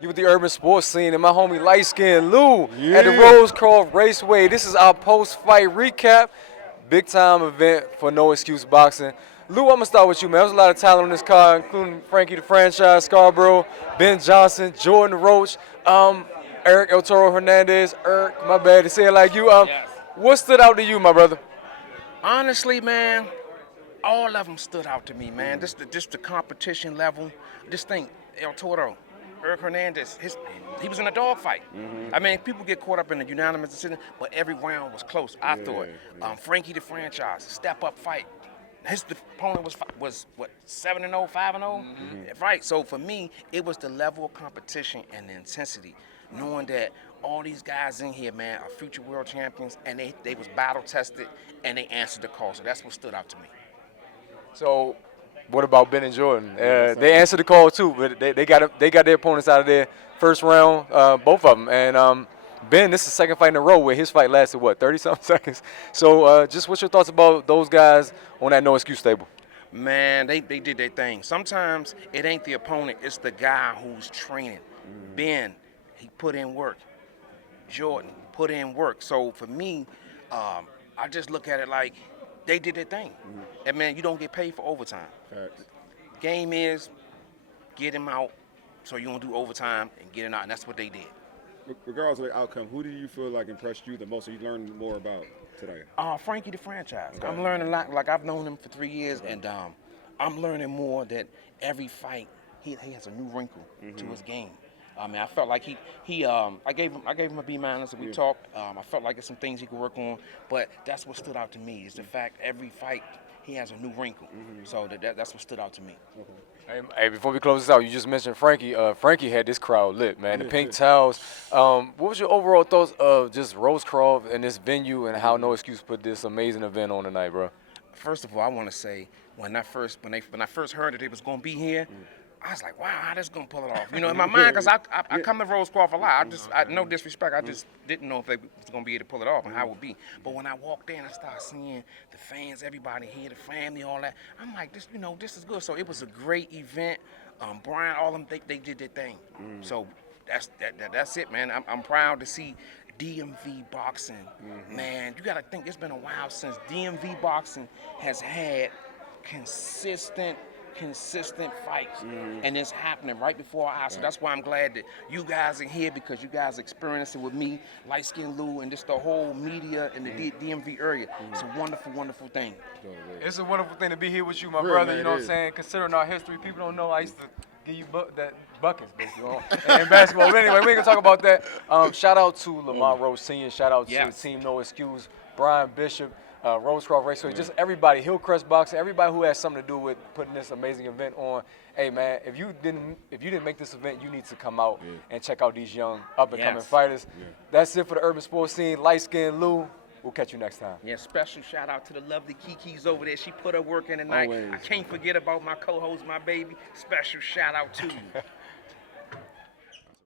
You with the urban sports scene and my homie Liteskin Lou at the Yeah. Rosecroft Raceway. This is our post-fight recap. Big time event for No Excuse Boxing. Lou, I'm gonna start with you, man. There's a lot of talent on this card, including Frankie the Franchise, Scarborough, Ben Johnson, Jordan Roach, Eric El Toro Hernandez. Eric, my bad to say it like you. Yes. What stood out to you, my brother? Honestly, man, all of them stood out to me, man. Just the competition level. Just think, El Toro, Eric Hernandez, he was in a dogfight. I mean, people get caught up in the unanimous decision, but every round was close, I thought. Frankie the Franchise, step-up fight. His opponent was what, 7-0, 5-0? Right, so for me, it was the level of competition and the intensity, knowing that all these guys in here, man, are future world champions, and they was battle-tested, and they answered the call, so that's what stood out to me. So, what about Ben and Jordan? They answered the call too, but they got their opponents out of there first round, both of them. And Ben, this is the second fight in a row where his fight lasted what, 30-something seconds. So, just what's your thoughts about those guys on that No Excuse table? Man, they did their thing. Sometimes it ain't the opponent, it's the guy who's training. Ben, he put in work. Jordan put in work. So for me, I just look at it like they did their thing. And man, you don't get paid for overtime. Facts. Game is get him out so you don't do overtime and get him out, and that's what they did. Regardless of the outcome, who do you feel like impressed you the most or you learned more about today? Frankie the Franchise. Okay. I'm learning a lot. Like, I've known him for 3 years, and I'm learning more that every fight he has a new wrinkle to his game. I mean, I felt like I gave him a B minus, and we talked. I felt like there's some things he could work on, but that's what stood out to me is the fact every fight he has a new wrinkle. So that's what stood out to me. Hey, before we close this out, you just mentioned Frankie. Frankie had this crowd lit, man. The pink towels. What was your overall thoughts of just Rosecroft and this venue and how No Excuse put this amazing event on tonight, bro? First of all, I want to say when I first heard that they was gonna be here, I was like, wow, how this gonna pull it off? You know, in my mind, because I come to Rosecroft a lot. No disrespect, I just didn't know if they was gonna be able to pull it off and how it would be. But when I walked in, I started seeing the fans, everybody here, the family, all that. I'm like, this is good. So it was a great event. Brian, all of them, they did their thing. So that's it, man. I'm proud to see DMV boxing. Man, you gotta think it's been a while since DMV boxing has had consistent fights, and it's happening right before our eyes. So that's why I'm glad that you guys are here, because you guys experienced it with me, Liteskin Lou, and just the whole media in the DMV area. It's a wonderful, wonderful thing. It's a wonderful thing to be here with you, my Real, brother. man, You know it what I'm is. saying? Considering our history, people don't know I used to give you buckets, basically, in basketball. But anyway, we ain't gonna talk about that. Shout out to Lamont Roach Sr. Shout out to Team No Excuse, Brian Bishop, Rosecroft Raceway, just everybody, Hillcrest Boxing, everybody who has something to do with putting this amazing event on. Hey man, if you didn't make this event, you need to come out and check out these young up and coming fighters. That's it for the urban sports scene. Lightskin Lou. We'll catch you next time. Yeah, special shout out to the lovely Kiki's over there. She put her work in tonight. Always. I can't forget about my co-host, my baby. Special shout out to you.